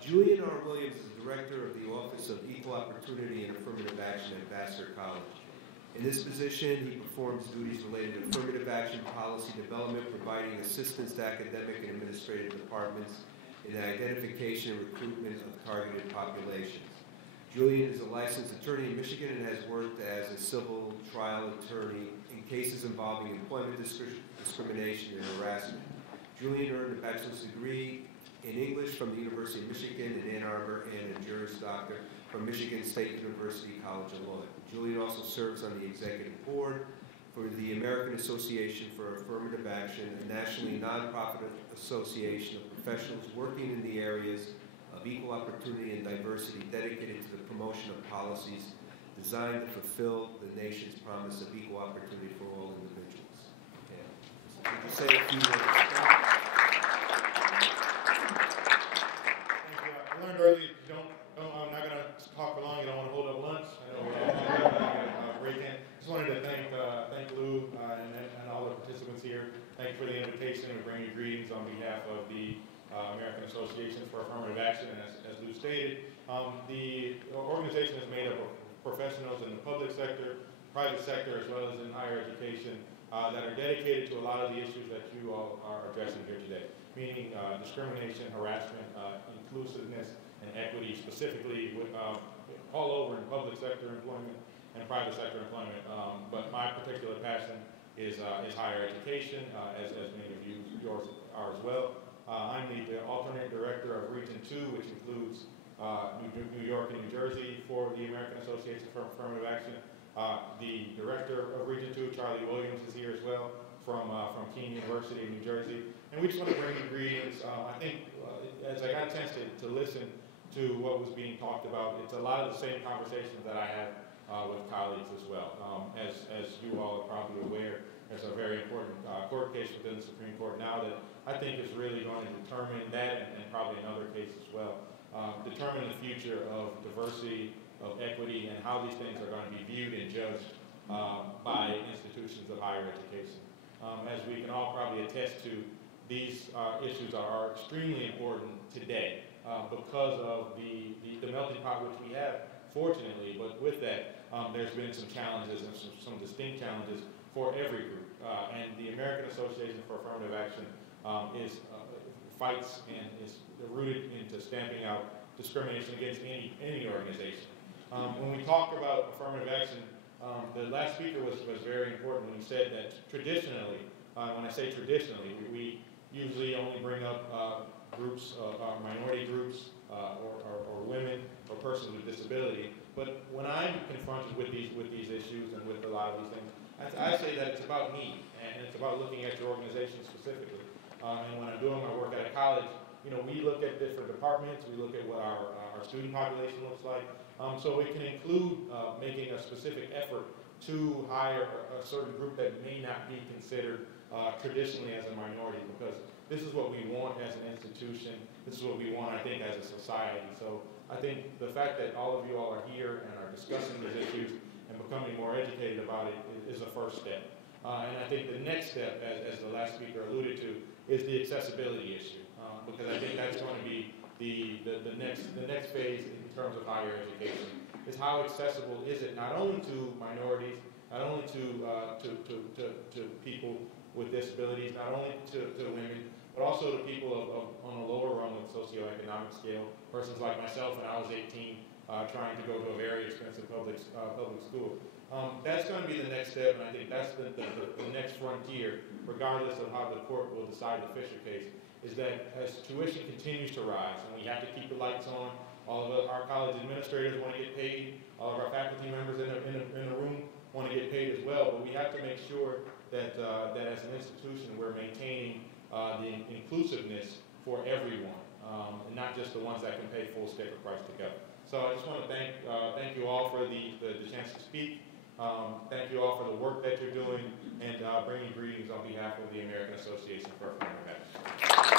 Julian R. Williams is the Director of the Office of Equal Opportunity and Affirmative Action at Vassar College. In this position, he performs duties related to affirmative action policy development, providing assistance to academic and administrative departments in the identification and recruitment of targeted populations. Julian is a licensed attorney in Michigan and has worked as a civil trial attorney in cases involving employment discrimination and harassment. Julian earned a bachelor's degree in English from the University of Michigan in Ann Arbor and a Juris Doctor from Michigan State University College of Law. Julian also serves on the executive board for the American Association for Affirmative Action, a nationally nonprofit association of professionals working in the areas of equal opportunity and diversity dedicated to the promotion of policies designed to fulfill the nation's promise of equal opportunity for all individuals. Yeah. Would you say a few words? Thank you. I learned earlier, I'm not going to talk for long. You don't want to hold up lunch. I know we're all break in. Just wanted to thank Lou and all the participants here. Thank you for the invitation and bringing greetings on behalf of the American Association for Affirmative Action. And as Lou stated, the organization is made up of professionals in the public sector, private sector, as well as in higher education that are dedicated to a lot of the issues that you all are addressing here today, meaning discrimination, harassment, inclusiveness, and equity, specifically all over in public sector employment and private sector employment. But my particular passion is higher education, as many of yours are as well. I'm the alternate director of Region 2, which includes New York and New Jersey for the American Association for Affirmative Action. The director of Region 2, Charlie Williams, is here as well from Keene University in New Jersey. And we just want to bring you greetings. I think as I got a chance to listen to what was being talked about, it's a lot of the same conversations that I have with colleagues as well. As you all are probably aware, there's a very important court case within the Supreme Court now that I think is really going to determine that, and probably another case as well, determine the future of diversity, of equity, and how these things are going to be viewed and judged by institutions of higher education. As we can all probably attest to, these issues are extremely important today because of the melting pot which we have, fortunately, but with that, there's been some challenges and some distinct challenges for every group. And the American Association for Affirmative Action fights and is rooted into stamping out discrimination against any organization. When we talk about affirmative action, the last speaker was very important when he said that traditionally, when I say traditionally, we usually only bring up groups, minority groups, or women, or persons with disability. But when I'm confronted with these issues and with a lot of these things, I say that it's about me, and it's about looking at your organization specifically. And when I'm doing my work at a college, we look at different departments, we look at what our student population looks like. So it can include making a specific effort to hire a certain group that may not be considered traditionally as a minority, because this is what we want as an institution. This is what we want, I think, as a society. So I think the fact that all of you all are here and are discussing these issues and becoming more educated about it is a first step. And I think the next step, as the last speaker alluded to, is the accessibility issue, because I think that's going to be the next phase in terms of higher education. Is how accessible is it not only to minorities, not only to people with disabilities, not only to women, but also to people on a lower rung of the socioeconomic scale, persons like myself when I was 18, trying to go to a very expensive public school. That's going to be the next step, and I think that's the next frontier, regardless of how the court will decide the Fisher case, is that as tuition continues to rise, and we have to keep the lights on, all of our college administrators want to get paid, all of our faculty members in the room want to get paid as well, but we have to make sure that as an institution we're maintaining the inclusiveness for everyone, and not just the ones that can pay full sticker price to go. So I just want to thank you all for the chance to speak. Thank you all for the work that you're doing, and bringing greetings on behalf of the American Association for Affirmative Action.